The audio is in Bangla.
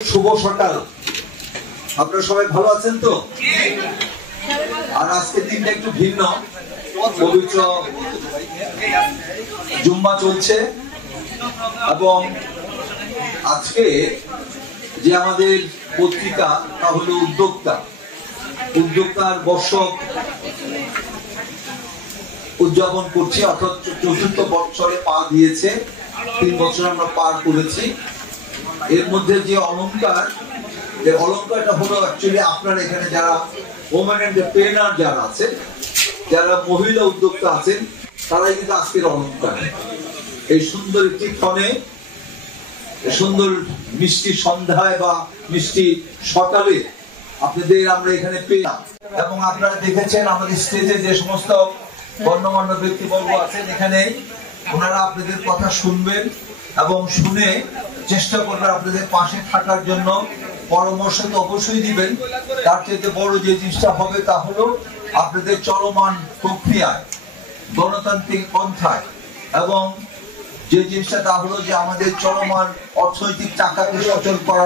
শুভ সকাল। আপনারা সবাই ভালো আছেন তো? আর আজকের দিনটা একটু ভিন্ন, পবিত্র জুম্মা চলছে এবং আজকে যে আমাদের পত্রিকা তা হলো উদ্যোক্তার বর্ষক উদযাপন করছি, অর্থাৎ ৪র্থ বছরে পা দিয়েছে। ৩ বছর আমরা পার করেছি। এর মধ্যে যে অলংকারটা হলো অ্যাকচুয়ালি আপনারা এখানে যারা ওমেন এন্টারপ্রেনার যারা আছেন, যারা মহিলা উদ্যোক্তা আছেন, তারাই কিন্তু আজকের অলংকার। এই সুন্দর একটি ক্ষণে, সুন্দর মিষ্টি সন্ধ্যায় বা মিষ্টি সকালে আপনাদের আমরা এখানে পেলাম এবং আপনারা দেখেছেন আমাদের স্টেজে যে সমস্ত গণ্যমান্য ব্যক্তিবর্গ আছেন, এখানে ওনারা আপনাদের কথা শুনবেন এবং শুনে চেষ্টা করবেন আপনাদের পাশে থাকার জন্য। পরামর্শ তো অবশ্যই দিবেন। তার চেয়ে বড় যে জিনিসটা হবে তা হলো আপনাদের চলমান প্রক্রিয়ায়, গণতান্ত্রিক পন্থায়, এবং যে জিনিসটা তা হলো যে আমাদের চলমান অর্থনৈতিক চাকাকে সচল করা।